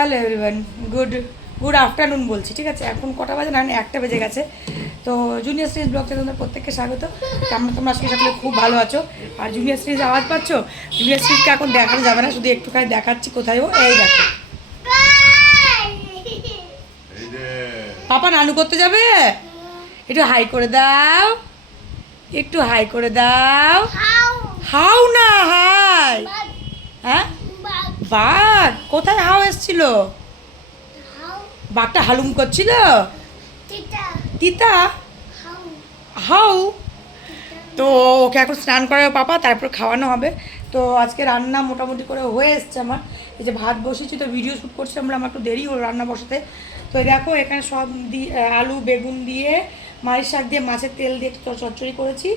Hello everyone good good afternoon বলছি, ঠিক আছে? এখন কটা বাজে? না একটা বেজে গেছে। তো জুনিয়র সিরিজ ব্লগ থেকে তোমাদের প্রত্যেককে স্বাগত। আমরা তোমরা আজকে সকলে খুব ভালো আছো। আর জুনিয়র সিরিজ আওয়াজ পাচ্ছ? জুনিয়র সিরিজকে এখন দেখানো যাবে না, শুধু একটুখানি দেখাচ্ছি কোথায় ও। এই দেখো। পাপা, নানু করতে যাবে? একটু হাই করে দাও। একটু হাই করে দাও। হাও না, হাই। হ্যাঁ? বাঘ কোথায় হাও এসছিল? বাঘটা হালুম করছিল? তিতা। হাউ তো ওকে এখন স্নান করাবে পাপা তারপর খাওয়ানো হবে। তো আজকে রান্না মোটামুটি করে হয়ে এসছে আমার। এই যে ভাত বসেছি তো ভিডিও শ্যুট করছি আমরা আমার একটু দেরি হলো রান্না বসাতে। তো দেখো এখানে সব দিয়ে আলু বেগুন দিয়ে মায়ের শাক দিয়ে মাছের তেল দিয়ে একটু চচ্চড়ি করেছি।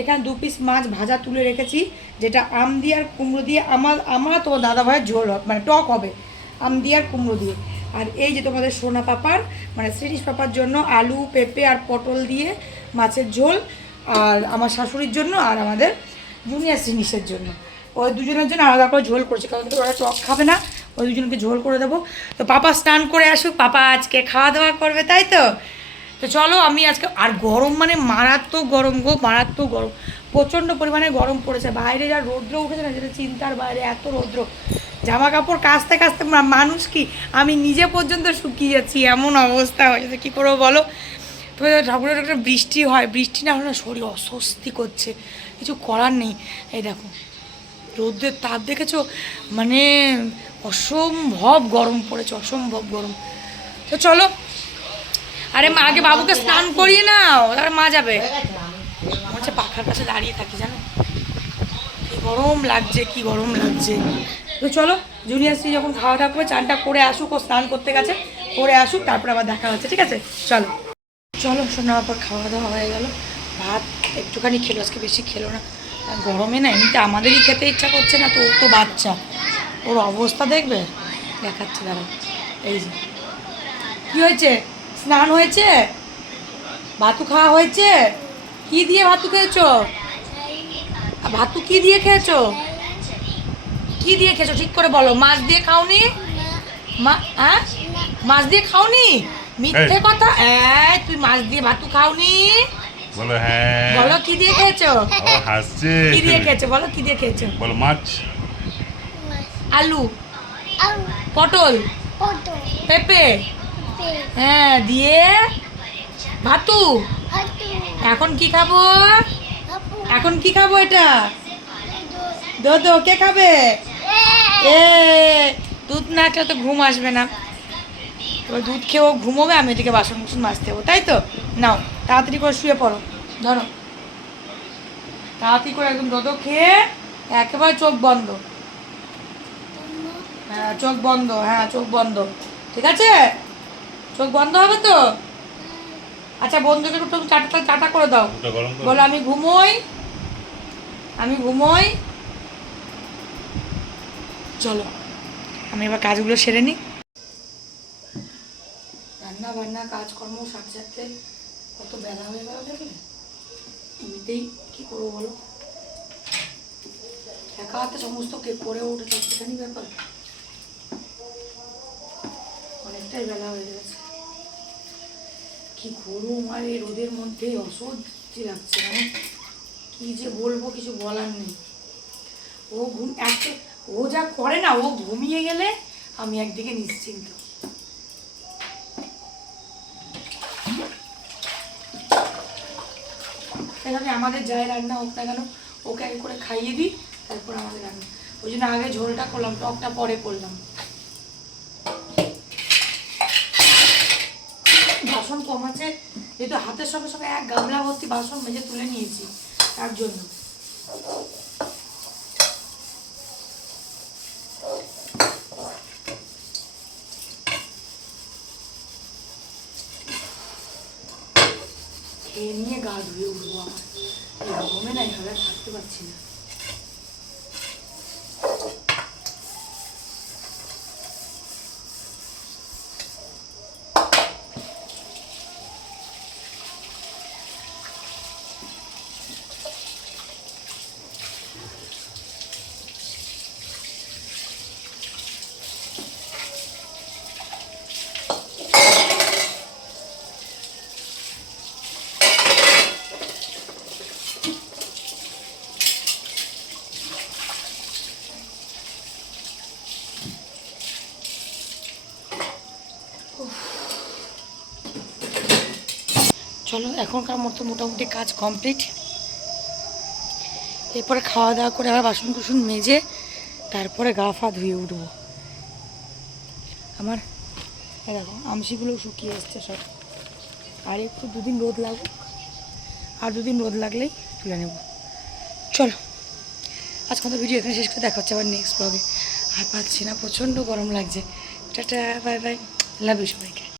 এখানে দু পিস মাছ ভাজা তুলে রেখেছি, যেটা আম দিয়ে আর কুমড়ো দিয়ে। আমার আমার তোমার দাদা ভাইয়ের ঝোল হবে মানে টক হবে, আম দিয়ে আর কুমড়ো দিয়ে। আর এই যে তোমাদের সোনা পাপার মানে শ্রীনিশ পাপার জন্য আলু, পেঁপে আর পটল দিয়ে মাছের ঝোল, আর আমার শাশুড়ির জন্য আর আমাদের জুনিয়র শ্রীনিশের জন্য। ওই দুজনের জন্য আলাদা করে ঝোল করছি, কারণ তো ওরা টক খাবে না, ওই দুজনকে ঝোল করে দেবো। তো পাপা স্নান করে আসুক, পাপা আজকে খাওয়া দাওয়া করবে, তাই তো? তো চলো আমি আজকে, আর গরম মানে মারাত্মক গরম গো, মারাত্মক গরম। প্রচণ্ড পরিমাণে গরম পড়েছে। বাইরে যা রৌদ্র উঠেছে না, যেটা চিন্তার বাইরে, এত রৌদ্র। জামা কাপড় কাচতে কাচতে মানুষ কি? আমি নিজে পর্যন্ত শুকিয়ে যাচ্ছি, এমন অবস্থা হয়েছে। কী করব বলো? তো ঠাকুরের একটা বৃষ্টি হয়। বৃষ্টি না হলে শরীর অস্বস্তি করছে। কিছু করার নেই। এই দেখো, রৌদ্রের তাপ দেখেছ? মানে অসম্ভব গরম পড়েছে, অসম্ভব গরম। তো চলো আরে মা, আগে বাবুকে স্নান করিয়ে নাও তারপরে মা যাবে। হচ্ছে পাখার কাছে দাঁড়িয়ে থাকি, জানো? কি গরম লাগছে, কি গরম লাগছে। তো চলো জুনিয়ার শ্রী যখন খাওয়া দাওয়া করে চানটা করে আসুক, ও স্নান করতে গেছে, করে আসুক, তারপরে আবার দেখা হচ্ছে, ঠিক আছে? চলো। চলো, শোনার পর খাওয়া দাওয়া হয়ে গেল। ভাত একটুখানি খেলো, আজকে বেশি খেলো না। গরমে না, এমনিতে আমাদেরই খেতে ইচ্ছা করছে না, তো ও তো বাচ্চা। ওর অবস্থা দেখবে? দেখাচ্ছে দাঁড়া এই যে। কী হয়েছে? স্নান হয়েছে? ভাতু খাওয়া হয়েছে? কি দিয়ে ভাতু খেয়েছো? ভাতু কি দিয়ে খেয়েছো? কি দিয়ে খেয়েছো? ঠিক করে বলো। মাছ দিয়ে খাওনি? মা হ্যাঁ? মাছ দিয়ে খাওনি? মিথ্যে কথা? এই তুই মাছ দিয়ে ভাতু খাওনি? বলো হ্যাঁ। বলো কি দিয়ে খেয়েছো? হাসছে। কি দিয়ে খেয়েছো? বলো কি দিয়ে খেয়েছো? বলো মাছ। আলু। পটল। পেঁপে। হ্যাঁ দিয়ে ভাতু, এখন কি খাব? এখন কি খাব এটা? দো দো কে খাবে? এ, দুধ না খেলে তো ঘুম আসবে না। এবার দুধ খেয়েও ঘুমোবে, আমি এদিকে বাসন কুসন মাজতে হব তাই তো? নাও, তাড়াতাড়ি করে শুয়ে পড়ো, ধরো। তাড়াতাড়ি করে একদম দোদো খেয়ে একেবারে চোখ বন্ধ। হ্যাঁ চোখ বন্ধ হ্যাঁ চোখ বন্ধ। ঠিক আছে? চোখ বন্ধ হবে তো? আচ্ছা বন্ধুকে একটু চাটা চাটা করে দাও। বলো আমি ঘুমোই। আমি ঘুমোই। চলো আমি এবার কাজগুলো সেরে নিই। রান্না বান্না কাজকর্ম সাথে সাথে কত বেলা হয়ে গেল দেখলে? এমনিতেই কি করব বলো? একা হাতে সমস্ত কে করে উঠে চারটেখানি ব্যাপার। অনেকটাই বেলা হয়ে গেছে। কি গরম, আর এই রোদের মধ্যে অসহ্য লাগছে মানে কি যে বলব, কিছু বলার নেই। ও ঘুম, এক, ও যা করে না, ও ঘুমিয়ে গেলে আমি একদিকে নিশ্চিন্ত। এখানে আমাদের যাই রান্না হোক না কেন, ওকে করে খাইয়ে দিই, তারপর আমাদের রান্না। ওই জন্য আগে ঝোলটা করলাম, টকটা পরে করলাম বাসন কম আছে যেহেতু হাতের সঙ্গে সঙ্গে এক গামলা ভর্তি বাসন মেজে তুলে নিয়েছি তার জন্য। খেয়ে নিয়ে গা ধুয়ে উঠবো আমার এই গরমে না এভাবে থাকতে পারছি না। চলো, এখনকার মতো মোটামুটি কাজ কমপ্লিট এরপরে খাওয়া দাওয়া করে আবার বাসন কুসন মেজে তারপরে গা ফা ধুয়ে উঠবো। আমার দেখো আমসিগুলো শুকিয়ে এসছে সব। আর একটু দুদিন রোদ লাগুক, আর দুদিন রোদ লাগলেই তুলে নেব। চলো আজকে মতো ভিডিও এখানে শেষ করে দেখা হচ্ছে আবার নেক্সট ব্লগে আর পাচ্ছি না, প্রচণ্ড গরম লাগছে। Tata bye bye love you সবাইকে।